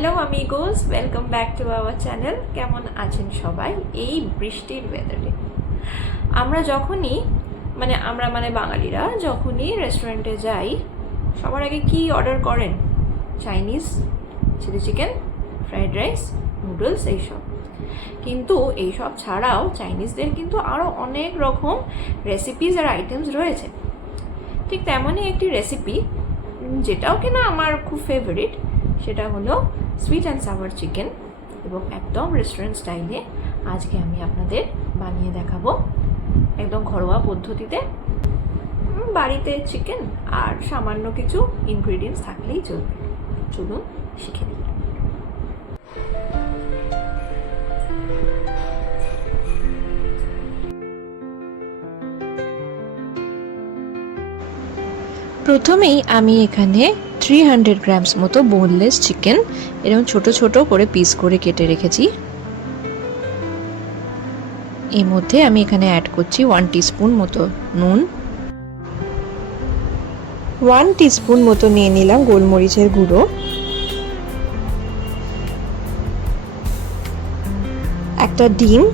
Hello amigos, welcome back to our channel. কেমন আছেন সবাই এই বৃষ্টির ওয়েদারে? আমরা যখনই আমরা বাঙালিরা যখনই রেস্টুরেন্টে যাই, সবার আগে কি অর্ডার করেন? Chinese, chilli chicken, fried rice, noodles, এইসব। কিন্তু এইসব ছাড়াও চাইনিজদের কিন্তু আরও অনেক রকম রেসিপিস আর আইটেমস রয়েছে। ঠিক তেমনই একটি রেসিপি, যেটাও কিনা আমার খুব ফেভারিট, সেটা হলো সুইট অ্যান্ড সাওয়ার চিকেন, এবং একদম রেস্টুরেন্ট স্টাইলে আজকে আমি আপনাদের বানিয়ে দেখাবো একদম ঘরোয়া পদ্ধতিতে। বাড়িতে চিকেন আর সামান্য কিছু ইনগ্রিডিয়েন্টস থাকলেই চলবে। চলুন শিখে নিই। প্রথমেই আমি এখানে 300 গ্রামস মতো বোনলেস চিকেন এরকম ছোট ছোট করে পিস করে কেটে রেখেছি। এর মধ্যে আমি এখানে অ্যাড করছি 1 টিস্পুন মতো নুন, 1 টিস্পুন মতো নিয়ে নিলাম গোলমরিচের গুঁড়ো, একটা ডিম,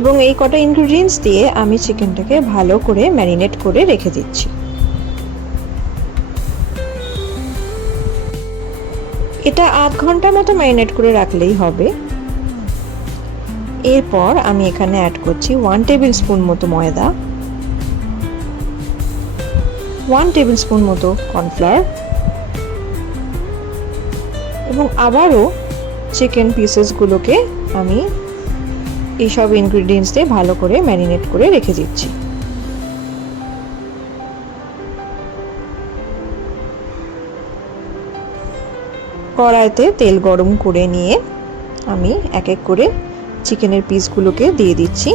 এবং এই কটা ইনগ্রেডিয়েন্টস দিয়ে আমি চিকেনটাকে ভালো করে ম্যারিনেট করে রেখে দিচ্ছি। এটা আধ ঘন্টার মতো ম্যারিনেট করে রাখলেই হবে। এরপর আমি এখানে অ্যাড করছি 1 টেবিল স্পুন মতো ময়দা, 1 টেবিল স্পুন মতো কর্নফ্লাওয়ার, এবং আবারও চিকেন পিসেসগুলোকে আমি এইসব ইনগ্রিডিয়েন্টস দিয়ে ভালো করে ম্যারিনেট করে রেখে দিচ্ছি। কড়াইতে তেল গরম করে নিয়ে আমি এক এক করে চিকেনের পিসগুলোকে দিয়ে দিচ্ছি।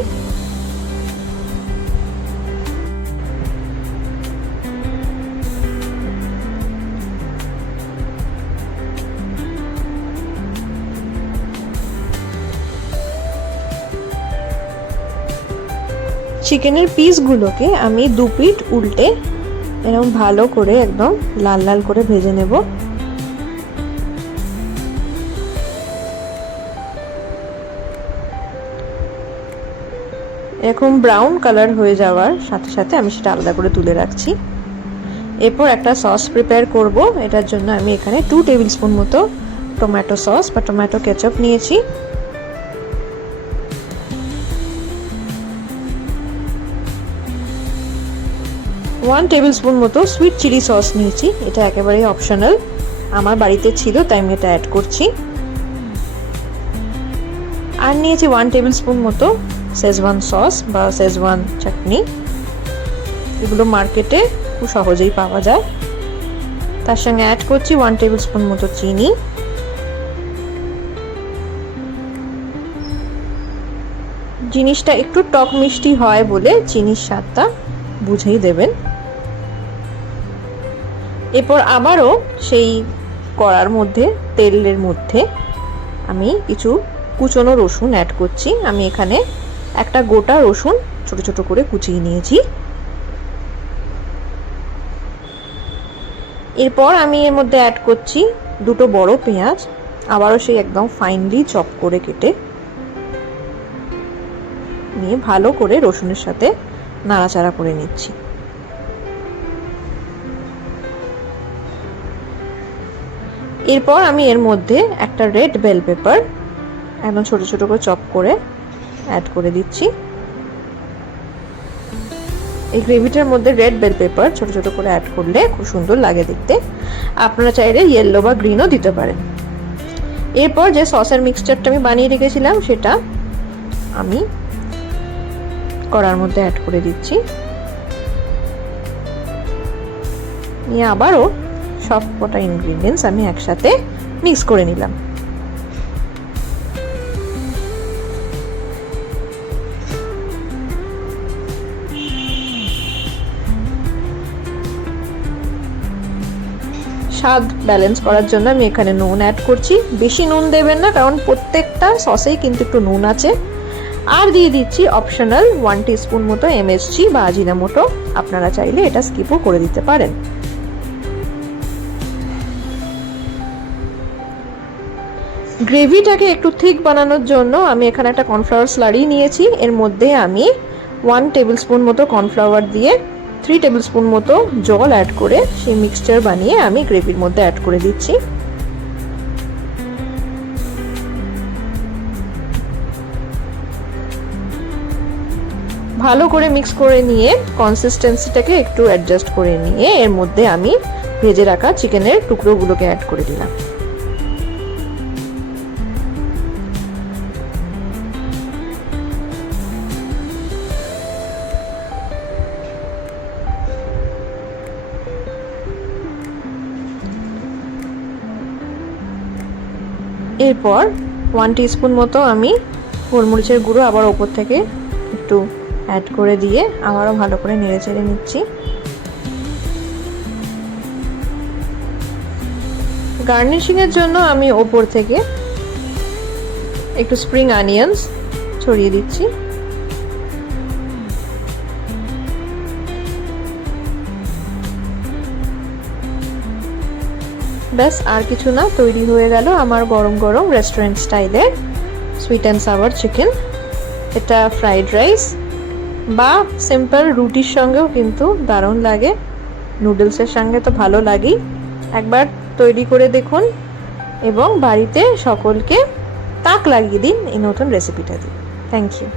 চিকেনের পিসগুলোকে আমি 2 পিঠ উল্টে এরকম ভালো করে একদম লাল লাল করে ভেজে নেব। এরকম ব্রাউন কালার হয়ে যাওয়ার সাথে সাথে আমি সেটা আলাদা করে তুলে রাখছি। এরপর একটা সস প্রিপেয়ার করব। এটার জন্য আমি এখানে 2 টেবিল স্পুন মতো টমেটো সস বা টমেটো কেচাপ নিয়েছি। ওয়ান টেবিল স্পুন মতো সুইট চিলি সস নিয়েছি। এটা একেবারেই অপশনাল, আমার বাড়িতে ছিল তাই আমি এটা অ্যাড করছি। আর নিয়েছি 1 টেবিল স্পুন মতো শেজওয়ান সস বা শেজওয়ান চাটনি। এগুলো মার্কেটে খুব সহজেই পাওয়া যায়। তার সঙ্গে অ্যাড করছি 1 টেবিল স্পুন মতো চিনি, জিনিসটা একটু টক মিষ্টি হয় বলে চিনির স্বাদটা বুঝেই দেবেন। এরপর আবারও সেই কড়ার মধ্যে তেলের মধ্যে আমি কিছু কুচনো রসুন অ্যাড করছি। আমি এখানে একটা গোটা রসুন ছোট ছোট করে কুচিয়ে নিয়েছি। এরপর আমি এর মধ্যে অ্যাড করছি 2টো বড় পেঁয়াজ, আবারও সেই একদম ফাইনলি চপ করে কেটে নিয়ে ভালো করে রসুনের সাথে নাড়াচাড়া করে নিচ্ছি। এরপর আমি এর মধ্যে একটা রেড বেল পেপার একদম ছোট ছোট করে চপ করে অ্যাড করে দিচ্ছি। এই গ্রেভিটার মধ্যে রেড বেল পেপার ছোট ছোট করে অ্যাড করলে খুব সুন্দর লাগে দেখতে। আপনারা চাইলে ইয়েলো বা গ্রিনও দিতে পারেন। এরপর যে সসের মিক্সচারটা আমি বানিয়ে রেখেছিলাম সেটা আমি কড়ার মধ্যে অ্যাড করে দিচ্ছি। নিয়ে আবারও সব কটা ইনগ্রিডিয়েন্টস আমি একসাথে মিক্স করে নিলাম। স্বাদ ব্যালেন্স করার জন্য আমি এখানে নুন অ্যাড করছি। বেশি নুন দেবেন না, কারণ প্রত্যেকটা সসেই কিন্তু একটু নুন আছে। আর দিয়ে দিচ্ছি অপশনাল 1 টিস্পুন মতো এমএসজি বা আজিনামোটো, আপনারা চাইলে এটা স্কিপও করে দিতে পারেন। গ্রেভিটাকে একটু থিক বানানোর জন্য আমি এখানে একটা কর্নফ্লাওয়ার স্লারি নিয়েছি। এর মধ্যে আমি 1 টেবিলস্পুন মতো কর্নফ্লাওয়ার দিয়ে 3 টেবিলস্পুন মতো জল অ্যাড করে সেই মিক্সচার বানিয়ে আমি গ্রেভির মধ্যে অ্যাড করে দিচ্ছি। ভালো করে মিক্স করে নিয়ে কনসিস্টেন্সিটাকে একটু অ্যাডজাস্ট করে নিয়ে এর মধ্যে আমি ভেজে রাখা চিকেনের টুকরোগুলোকে অ্যাড করে দিলাম। এরপর 1 টিস্পুন মতো আমি গোলমরিচের গুঁড়ো আবার ওপর থেকে একটু অ্যাড করে দিয়ে আবারও ভালো করে নেড়েচেড়ে নিচ্ছি। গার্নিশিংয়ের জন্য আমি ওপর থেকে একটু স্প্রিং অনিয়ন্স ছড়িয়ে দিচ্ছি। ব্যাস, আর কিছু না, তৈরি হয়ে গেল আমার গরম গরম রেস্টুরেন্ট স্টাইলের সুইট অ্যান্ড সাওয়ার চিকেন। এটা ফ্রাইড রাইস বা সিম্পল রুটির সঙ্গেও কিন্তু দারুণ লাগে, নুডলসের সঙ্গে তো ভালো লাগেই। একবার তৈরি করে দেখুন এবং বাড়িতে সকলকে তাক লাগিয়ে দিন এই নতুন রেসিপিটা দিয়ে। Thank you.